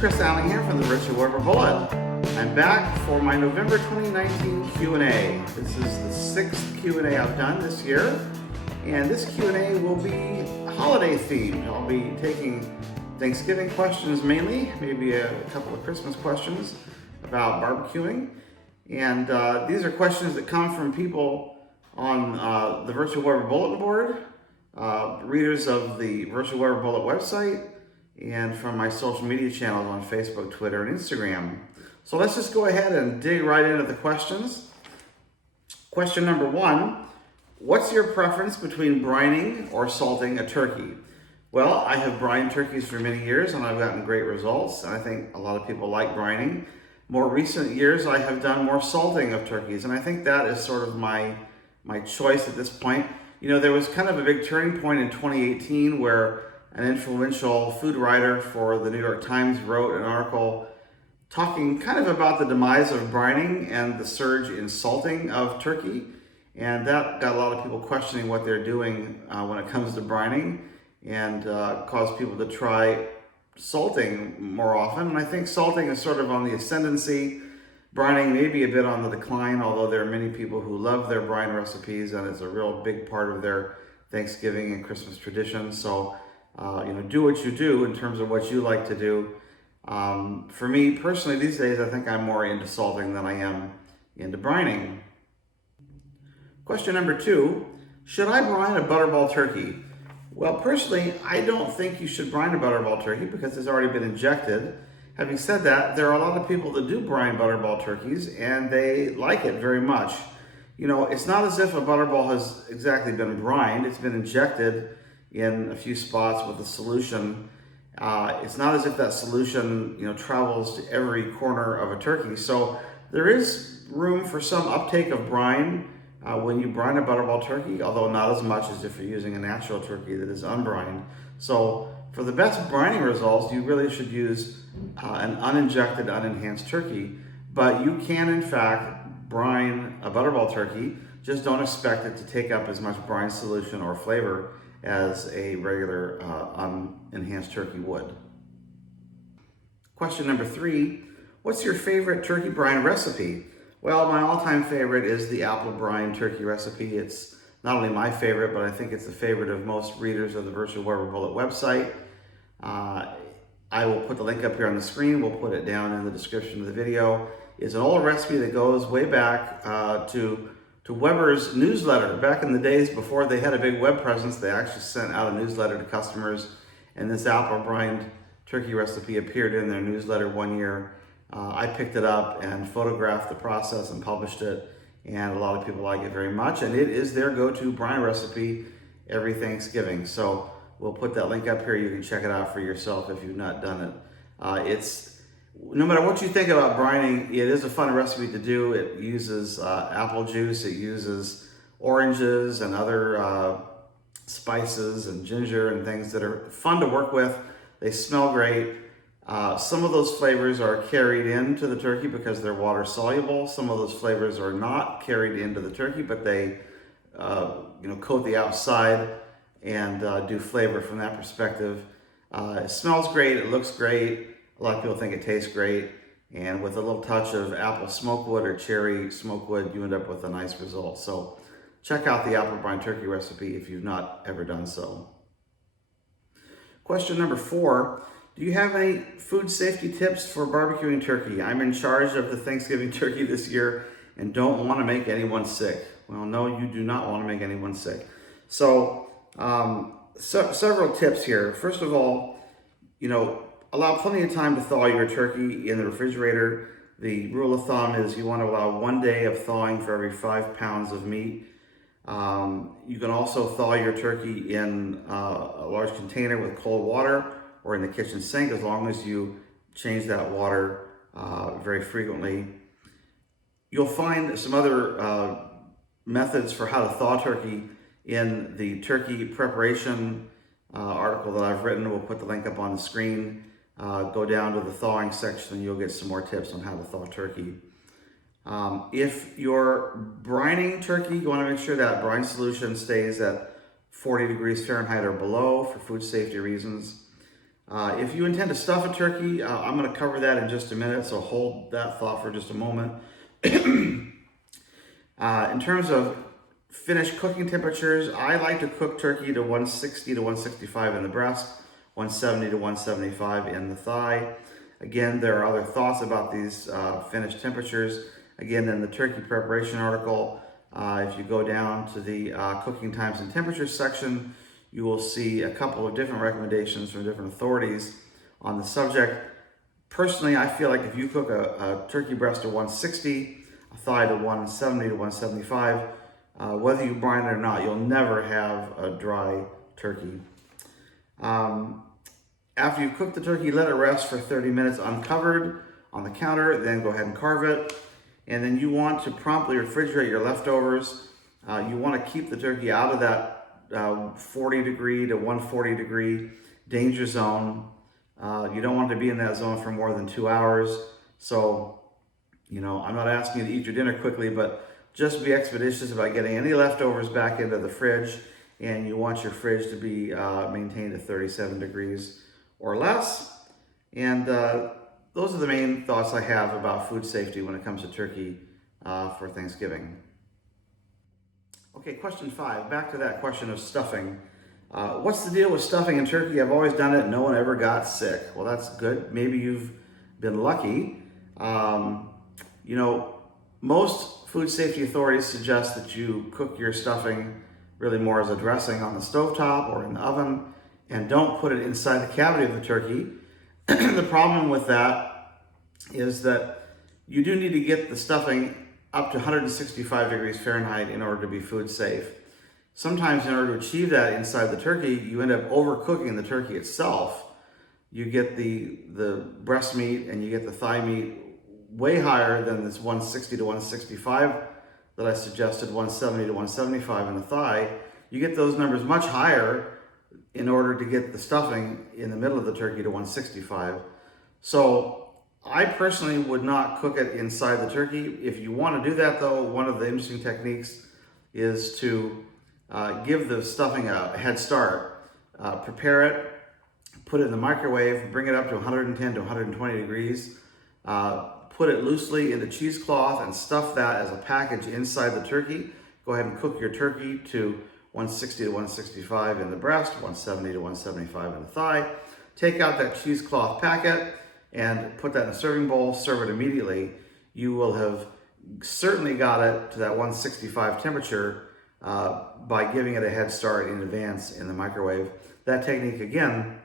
Chris Allingham from the Richard Weber Bullet. I'm back for my November 2019 Q&A. This is the sixth Q&A I've done this year, and this Q&A will be holiday themed. I'll be taking Thanksgiving questions mainly, maybe a couple of Christmas questions about barbecuing. And these are questions that come from people on the Virtual Weber Bulletin Board, readers of the Virtual Weber Bullet website, and from my social media channels on Facebook, Twitter, and Instagram. So let's just go ahead and dig right into the questions. Question number one, what's your preference between brining or salting a turkey? Well, I have brined turkeys for many years and I've gotten great results. And I think a lot of people like brining. More recent years, I have done more salting of turkeys, and I think that is sort of my choice at this point. You know, there was kind of a big turning point in 2018 where an influential food writer for the New York Times wrote an article talking kind of about the demise of brining and the surge in salting of turkey. And that got a lot of people questioning what they're doing when it comes to brining, and caused people to try salting more often. And I think salting is sort of on the ascendancy. Brining may be a bit on the decline, although there are many people who love their brine recipes and it's a real big part of their Thanksgiving and Christmas tradition. So, do what you do in terms of what you like to do. For me personally, these days, I think I'm more into salting than I am into brining. Question number two, should I brine a butterball turkey? Well, personally, I don't think you should brine a butterball turkey because it's already been injected. Having said that, there are a lot of people that do brine butterball turkeys and they like it very much. You know, it's not as if a butterball has exactly been brined. It's been injected in a few spots with a solution. It's not as if that solution, travels to every corner of a turkey. So there is room for some uptake of brine when you brine a butterball turkey, although not as much as if you're using a natural turkey that is unbrined. So for the best brining results, you really should use an uninjected, unenhanced turkey. But you can, in fact, brine a butterball turkey. Just don't expect it to take up as much brine solution or flavor as a regular unenhanced turkey would. Question number three, what's your favorite turkey brine recipe? Well, my all-time favorite is the apple brine turkey recipe. It's not only my favorite, but I think it's the favorite of most readers of the Virtual Weber Bullet website. I will put the link up here on the screen. We'll put it down in the description of the video. It's an old recipe that goes way back to Weber's newsletter. Back in the days before they had a big web presence, they actually sent out a newsletter to customers, and this apple brined turkey recipe appeared in their newsletter one year. I picked it up and photographed the process and published it, and a lot of people like it very much, and it is their go-to brine recipe every Thanksgiving. So we'll put that link up here. You can check it out for yourself if you've not done it. No matter what you think about brining, it is a fun recipe to do. It uses apple juice, it uses oranges and other spices and ginger and things that are fun to work with. They smell great. Some of those flavors are carried into the turkey because they're water soluble. Some of those flavors are not carried into the turkey, but they coat the outside and do flavor from that perspective. It smells great, it looks great. A lot of people think it tastes great, and with a little touch of apple smokewood or cherry smokewood, you end up with a nice result. So check out the apple brine turkey recipe if you've not ever done so. Question number four, do you have any food safety tips for barbecuing turkey? I'm in charge of the Thanksgiving turkey this year and don't want to make anyone sick. Well, no, you do not want to make anyone sick. So, several tips here. First of all, allow plenty of time to thaw your turkey in the refrigerator. The rule of thumb is you want to allow 1 day of thawing for every 5 pounds of meat. You can also thaw your turkey in a large container with cold water or in the kitchen sink, as long as you change that water very frequently. You'll find some other methods for how to thaw turkey in the turkey preparation article that I've written. We'll put the link up on the screen. Go down to the thawing section and you'll get some more tips on how to thaw turkey. If you're brining turkey, you want to make sure that brine solution stays at 40 degrees Fahrenheit or below for food safety reasons. If you intend to stuff a turkey, I'm going to cover that in just a minute, so hold that thought for just a moment. In terms of finished cooking temperatures, I like to cook turkey to 160 to 165 in the breast, 170 to 175 in the thigh. Again, there are other thoughts about these finished temperatures. Again, in the turkey preparation article, if you go down to the cooking times and temperatures section, you will see a couple of different recommendations from different authorities on the subject. Personally, I feel like if you cook a turkey breast to 160, a thigh to 170 to 175, whether you brine it or not, you'll never have a dry turkey. After you cook the turkey, let it rest for 30 minutes uncovered on the counter, then go ahead and carve it. And then you want to promptly refrigerate your leftovers. You want to keep the turkey out of that 40 degree to 140 degree danger zone. You don't want to be in that zone for more than 2 hours. So, I'm not asking you to eat your dinner quickly, but just be expeditious about getting any leftovers back into the fridge. And you want your fridge to be maintained at 37 degrees or less. And those are the main thoughts I have about food safety when it comes to turkey for Thanksgiving. Okay, question 5, back to that question of stuffing. What's the deal with stuffing in turkey? I've always done it, no one ever got sick. Well, that's good. Maybe you've been lucky. Most food safety authorities suggest that you cook your stuffing really more as a dressing on the stovetop or in the oven, and don't put it inside the cavity of the turkey. The problem with that is that you do need to get the stuffing up to 165 degrees Fahrenheit in order to be food safe. Sometimes in order to achieve that inside the turkey, you end up overcooking the turkey itself. You get the breast meat and you get the thigh meat way higher than this 160 to 165 that I suggested, 170 to 175 in the thigh. You get those numbers much higher in order to get the stuffing in the middle of the turkey to 165. So I personally would not cook it inside the turkey. If you want to do that though, one of the interesting techniques is to give the stuffing a head start. Prepare it, put it in the microwave, bring it up to 110 to 120 degrees, put it loosely in the cheesecloth and stuff that as a package inside the turkey. Go ahead and cook your turkey to 160 to 165 in the breast, 170 to 175 in the thigh. Take out that cheesecloth packet and put that in a serving bowl, serve it immediately. You will have certainly got it to that 165 temperature by giving it a head start in advance in the microwave. That technique, again,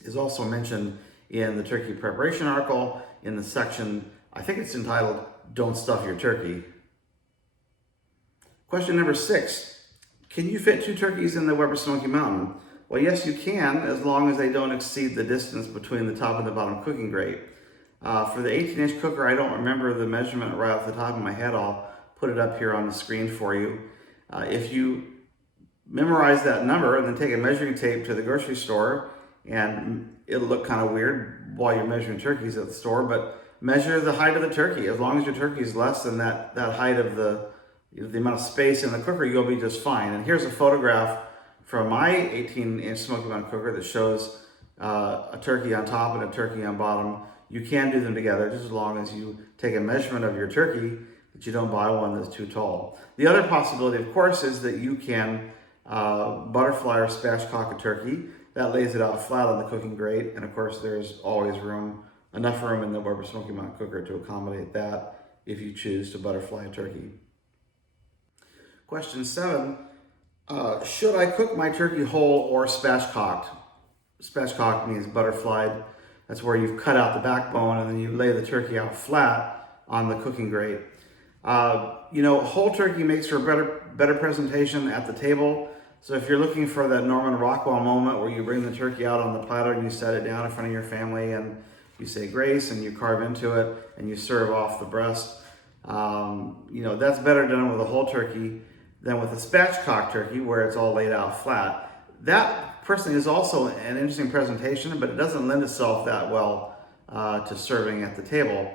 is also mentioned in the turkey preparation article in the section, I think it's entitled, Don't Stuff Your Turkey. Question number 6, can you fit 2 turkeys in the Weber Smokey Mountain? Well, yes, you can, as long as they don't exceed the distance between the top and the bottom cooking grate. For the 18-inch cooker, I don't remember the measurement right off the top of my head. I'll put it up here on the screen for you. If you memorize that number and then take a measuring tape to the grocery store, and it'll look kind of weird while you're measuring turkeys at the store, but measure the height of the turkey. As long as your turkey is less than that height of the amount of space in the cooker, you'll be just fine. And here's a photograph from my 18-inch Smokey Mountain Cooker that shows a turkey on top and a turkey on bottom. You can do them together just as long as you take a measurement of your turkey, that you don't buy one that's too tall. The other possibility, of course, is that you can butterfly or spatchcock a turkey. That lays it out flat on the cooking grate, and of course there's always enough room in the Weber Smokey Mountain Cooker to accommodate that if you choose to butterfly a turkey. Question 7, should I cook my turkey whole or spatchcocked? Spatchcocked means butterflied. That's where you've cut out the backbone and then you lay the turkey out flat on the cooking grate. Whole turkey makes for a better presentation at the table. So if you're looking for that Norman Rockwell moment where you bring the turkey out on the platter and you set it down in front of your family and you say grace and you carve into it and you serve off the breast, that's better done with a whole turkey than with a spatchcock turkey where it's all laid out flat. That personally is also an interesting presentation, but it doesn't lend itself that well to serving at the table.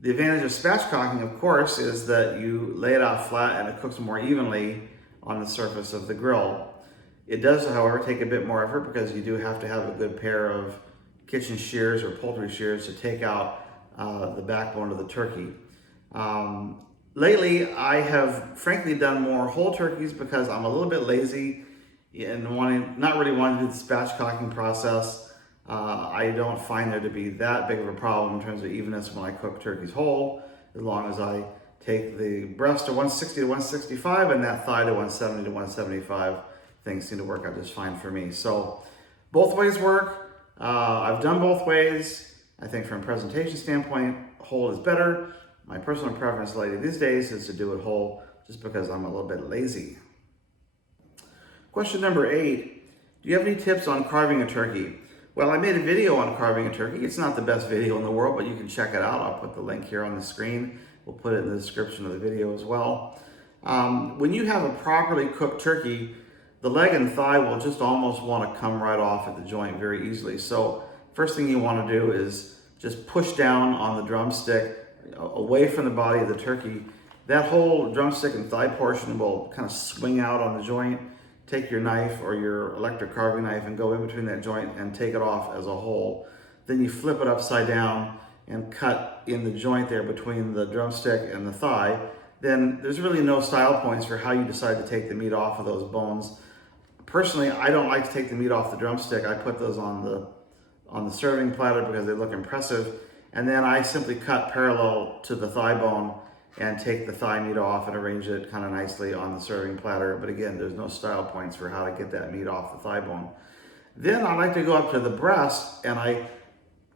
The advantage of spatchcocking, of course, is that you lay it out flat and it cooks more evenly on the surface of the grill. It does, however, take a bit more effort because you do have to have a good pair of kitchen shears or poultry shears to take out the backbone of the turkey. Lately, I have frankly done more whole turkeys because I'm a little bit lazy and not really wanting to do the spatchcocking process. I don't find there to be that big of a problem in terms of evenness when I cook turkeys whole, as long as I take the breast to 160 to 165 and that thigh to 170 to 175. Things seem to work out just fine for me. So both ways work. I've done both ways. I think from a presentation standpoint, whole is better. My personal preference lately these days is to do it whole just because I'm a little bit lazy. Question number 8, do you have any tips on carving a turkey? Well, I made a video on carving a turkey. It's not the best video in the world, but you can check it out. I'll put the link here on the screen. We'll put it in the description of the video as well. When you have a properly cooked turkey, the leg and thigh will just almost want to come right off at the joint very easily. So first thing you want to do is just push down on the drumstick away from the body of the turkey. That whole drumstick and thigh portion will kind of swing out on the joint. Take your knife or your electric carving knife and go in between that joint and take it off as a whole. Then you flip it upside down and cut in the joint there between the drumstick and the thigh. Then there's really no style points for how you decide to take the meat off of those bones. Personally, I don't like to take the meat off the drumstick. I put those on the serving platter because they look impressive. And then I simply cut parallel to the thigh bone and take the thigh meat off and arrange it kind of nicely on the serving platter. But again, there's no style points for how to get that meat off the thigh bone. Then I like to go up to the breast and I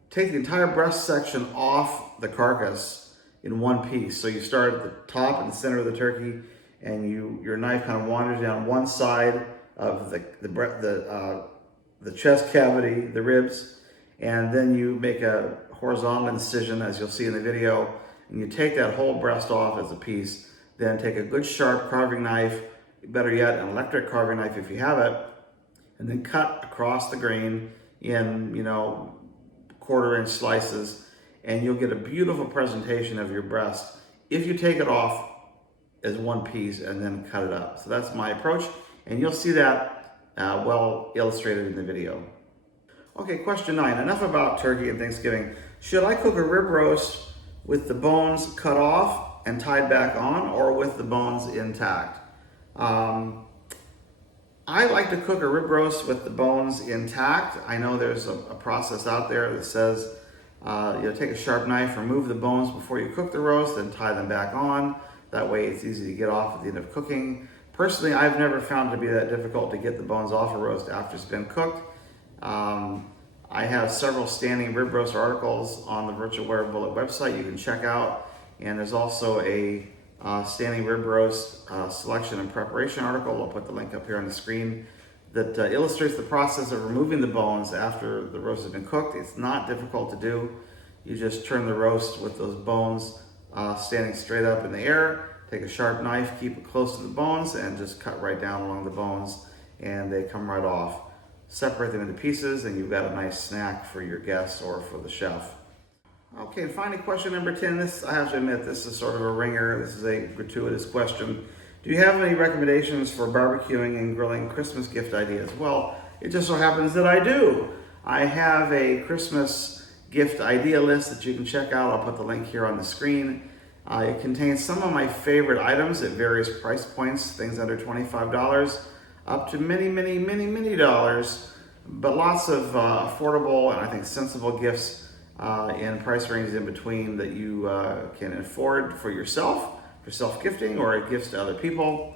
take the entire breast section off the carcass in one piece. So you start at the top and the center of the turkey and your knife kind of wanders down one side of the chest cavity, the ribs, and then you make a horizontal incision, as you'll see in the video, and you take that whole breast off as a piece. Then take a good sharp carving knife, better yet, an electric carving knife if you have it, and then cut across the grain in, 1/4 inch slices, and you'll get a beautiful presentation of your breast if you take it off as one piece and then cut it up. So that's my approach, and you'll see that well illustrated in the video. Okay, question 9. Enough about turkey and Thanksgiving. Should I cook a rib roast with the bones cut off and tied back on, or with the bones intact? I like to cook a rib roast with the bones intact. I know there's a process out there that says take a sharp knife, remove the bones before you cook the roast, then tie them back on. That way it's easy to get off at the end of cooking. Personally, I've never found it to be that difficult to get the bones off a roast after it's been cooked. I have several standing rib roast articles on the Virtual Weber Bullet website you can check out, and there's also a standing rib roast selection and preparation article. I'll put the link up here on the screen that illustrates the process of removing the bones after the roast has been cooked. It's not difficult to do. You just turn the roast with those bones standing straight up in the air. Take a sharp knife, keep it close to the bones, and just cut right down along the bones, and they come right off. Separate them into pieces, and you've got a nice snack for your guests or for the chef. Okay, and finally, question number 10. This, I have to admit, this is sort of a ringer. This is a gratuitous question. Do you have any recommendations for barbecuing and grilling Christmas gift ideas? Well, it just so happens that I do. I have a Christmas gift idea list that you can check out. I'll put the link here on the screen. It contains some of my favorite items at various price points, things under $25, up to many dollars, but lots of affordable and I think sensible gifts in price ranges in between that you can afford for yourself, for self-gifting or gifts to other people.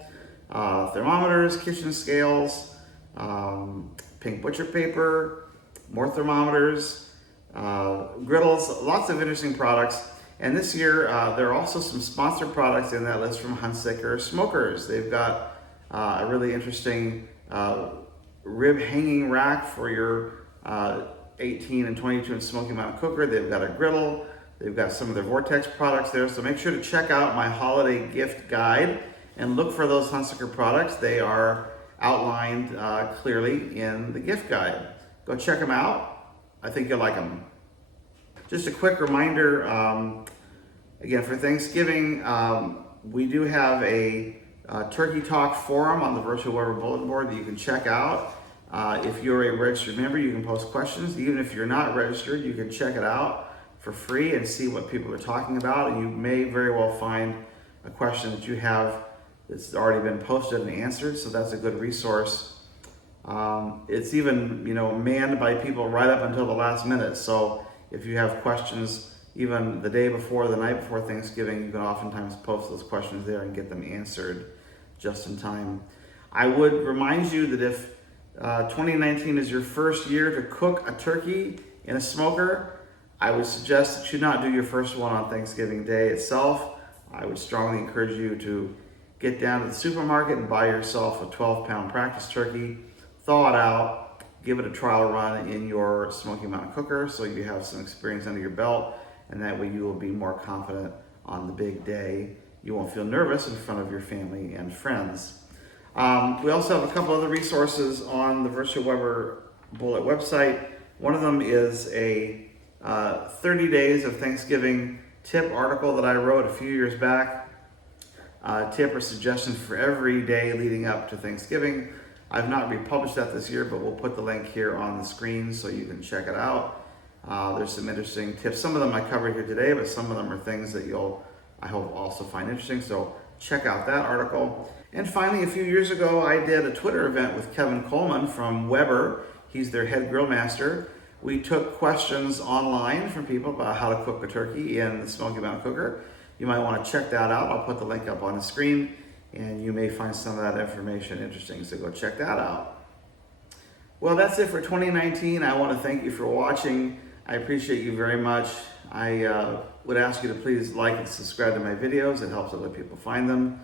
Thermometers, kitchen scales, pink butcher paper, more thermometers, griddles, lots of interesting products. And this year, there are also some sponsored products in that list from Hunsaker Smokers. They've got a really interesting rib hanging rack for your 18 and 22 inch Smokey Mountain Cooker. They've got a griddle. They've got some of their Vortex products there. So make sure to check out my holiday gift guide and look for those Hunsaker products. They are outlined clearly in the gift guide. Go check them out. I think you'll like them. Just a quick reminder, again, for Thanksgiving, we do have a Turkey Talk forum on the Virtual Weber Bulletin Board that you can check out. If you're a registered member, you can post questions. Even if you're not registered, you can check it out for free and see what people are talking about. And you may very well find a question that you have that's already been posted and answered. So that's a good resource. It's even, manned by people right up until the last minute. So if you have questions even the day before, the night before Thanksgiving, you can oftentimes post those questions there and get them answered just in time. I would remind you that if 2019 is your first year to cook a turkey in a smoker, I would suggest that you not do your first one on Thanksgiving Day itself. I would strongly encourage you to get down to the supermarket and buy yourself a 12-pound practice turkey, thaw it out, give it a trial run in your Smoky Mountain Cooker so you have some experience under your belt, and that way you will be more confident on the big day. You won't feel nervous in front of your family and friends. We also have a couple other resources on the Virtual Weber Bullet website. One of them is a 30 days of Thanksgiving tip article that I wrote a few years back. Tip or suggestions for every day leading up to Thanksgiving. I've not republished that this year, but we'll put the link here on the screen so you can check it out. There's some interesting tips. Some of them I covered here today, but some of them are things that I hope, also find interesting. So check out that article. And finally, a few years ago, I did a Twitter event with Kevin Coleman from Weber. He's their head grill master. We took questions online from people about how to cook a turkey in the Smoky Mountain Cooker. You might want to check that out. I'll put the link up on the screen, and you may find some of that information interesting, so go check that out. Well, that's it for 2019. I want to thank you for watching. I appreciate you very much. I would ask you to please like and subscribe to my videos. It helps other people find them.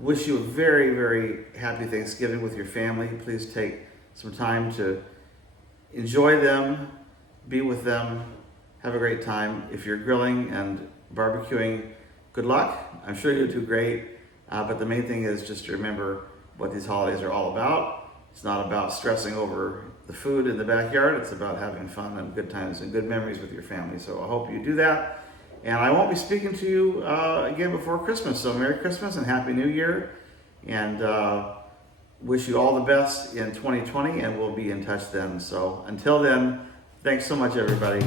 Wish you a very, very happy Thanksgiving with your family. Please take some time to enjoy them, be with them, have a great time. If you're grilling and barbecuing, good luck. I'm sure you'll do great. But the main thing is just to remember what these holidays are all about. It's not about stressing over the food in the backyard. It's about having fun and good times and good memories with your family. So I hope you do that. And I won't be speaking to you again before Christmas. So Merry Christmas and Happy New Year. And wish you all the best in 2020, and we'll be in touch then. So until then, thanks so much, everybody.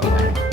Bye-bye.